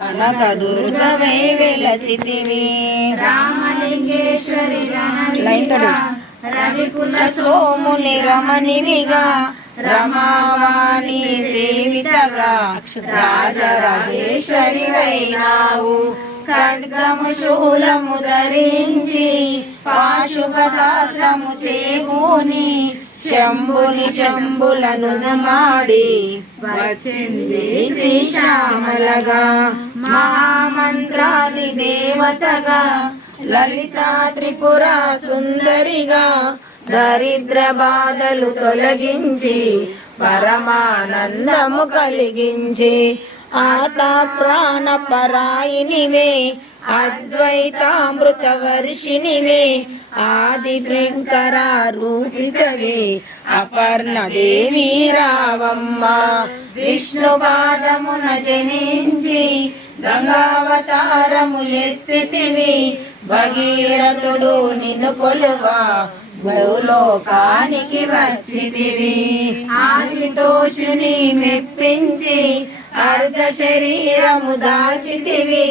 కనకదుర్గవై వెలసితివి రామలింగేశ్వరి రవికుల సోముని రమణివిగా రమావాణి సేవితగా రాజరాజేశ్వరి వైనావు ఖడ్గము శూలము ధరించి పాశుపదాస్త్రము చేబూని చెంబులను మాడి వచ్చింది శ్రీశ్యామలగా మహామంత్రాది దేవతగా లలితా త్రిపుర సుందరిగా దరిద్ర బాధలు తొలగించి పరమానందము కలిగించి ఆత ప్రాణ పరాయినివే అద్వైతామృత వర్షిణివే ఆది శంకర రూపితవే అపర్ణ దేవి రావమ్మ విష్ణు పాదమున జనించి గంగావతారము ఎత్తితివి భగీరథుడు నిన్ను కొలువా భూలోకానికి వచ్చితివి ఆశుతోషుని మెప్పించి అర్ధ శరీరము దాల్చితివి